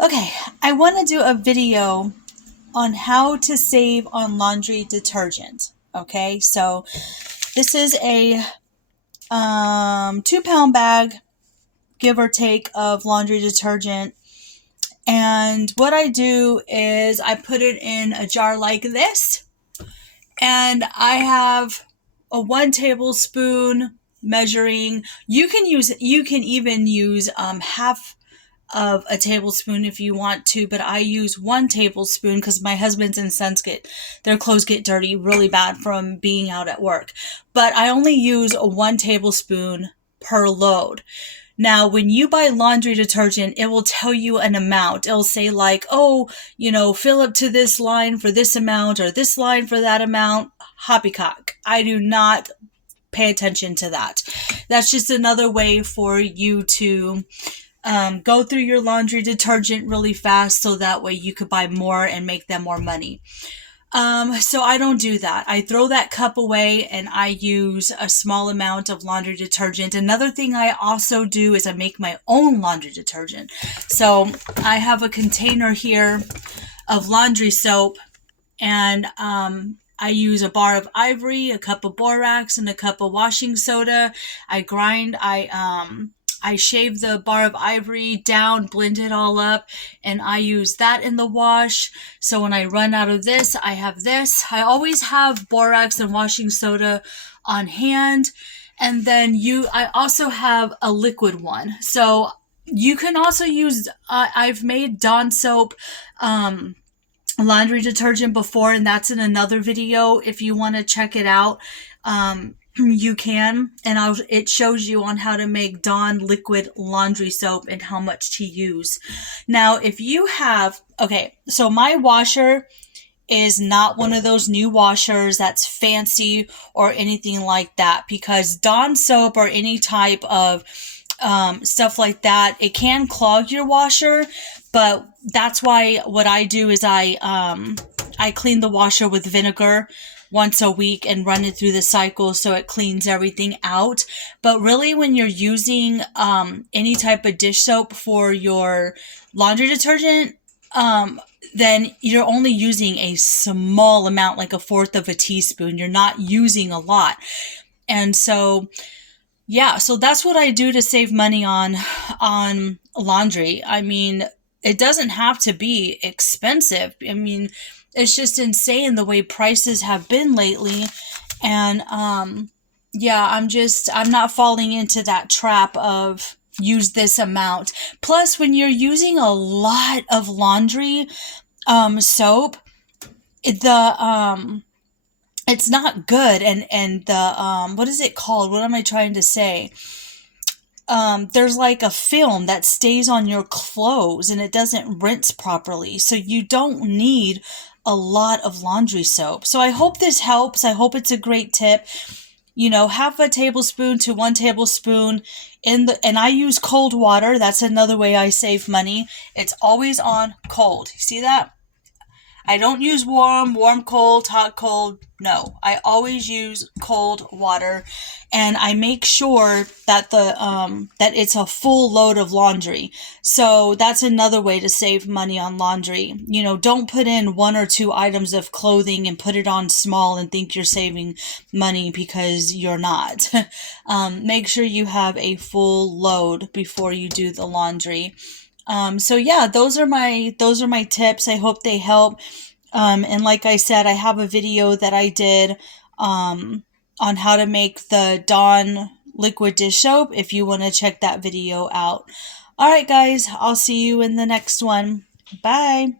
Okay, I want to do a video on how to save on laundry detergent. Okay, so this is a 2 pound bag, give or take, of laundry detergent. And what I do is I put it in a jar like this, and I have a 1 tablespoon measuring. You can even use half of a tablespoon if you want to, but I use 1 tablespoon because my husband's and sons their clothes get dirty really bad from being out at work. But I only use a 1 tablespoon per load. Now, when you buy laundry detergent, it will tell you an amount. It'll say like, oh, fill up to this line for this amount or this line for that amount. Hoppycock. I do not pay attention to that. That's just another way for you to go through your laundry detergent really fast so that way you could buy more and make them more money. So I don't do that. I throw that cup away and I use a small amount of laundry detergent. Another thing I also do is I make my own laundry detergent. So I have a container here of laundry soap, and I use a bar of ivory, a cup of borax, and a cup of washing soda. I shave the bar of ivory down, blend it all up, and I use that in the wash. So when I run out of this, I have this. I always have borax and washing soda on hand. And then I also have a liquid one. So you can also use, I've made Dawn soap, laundry detergent before, and that's in another video. If you want to check it out, you can, and it shows you on how to make Dawn liquid laundry soap and how much to use. Now, if you have, okay, so my washer is not one of those new washers that's fancy or anything like that, because Dawn soap or any type of stuff like that, it can clog your washer. But that's why what I do is I clean the washer with vinegar once a week and run it through the cycle so it cleans everything out. But really, when you're using any type of dish soap for your laundry detergent, then you're only using a small amount, like 1/4 of a teaspoon. You're not using a lot. And so, yeah, so that's what I do to save money on laundry. I mean, it doesn't have to be expensive. I mean, it's just insane the way prices have been lately. And yeah, I'm not falling into that trap of use this amount. Plus, when you're using a lot of laundry soap, it's not good. And the what is it called? What am I trying to say? There's like a film that stays on your clothes and it doesn't rinse properly. So you don't need a lot of laundry soap. So I hope this helps. I hope it's a great tip. 1/2 tablespoon to 1 tablespoon and I use cold water. That's another way I save money. It's always on cold. You see that? I don't use warm, cold, hot, cold. No, I always use cold water, and I make sure that that it's a full load of laundry. So that's another way to save money on laundry. Don't put in 1 or 2 items of clothing and put it on small and think you're saving money, because you're not. Make sure you have a full load before you do the laundry. So yeah, those are my tips. I hope they help. And like I said, I have a video that I did on how to make the Dawn liquid dish soap if you want to check that video out. All right, guys, I'll see you in the next one. Bye.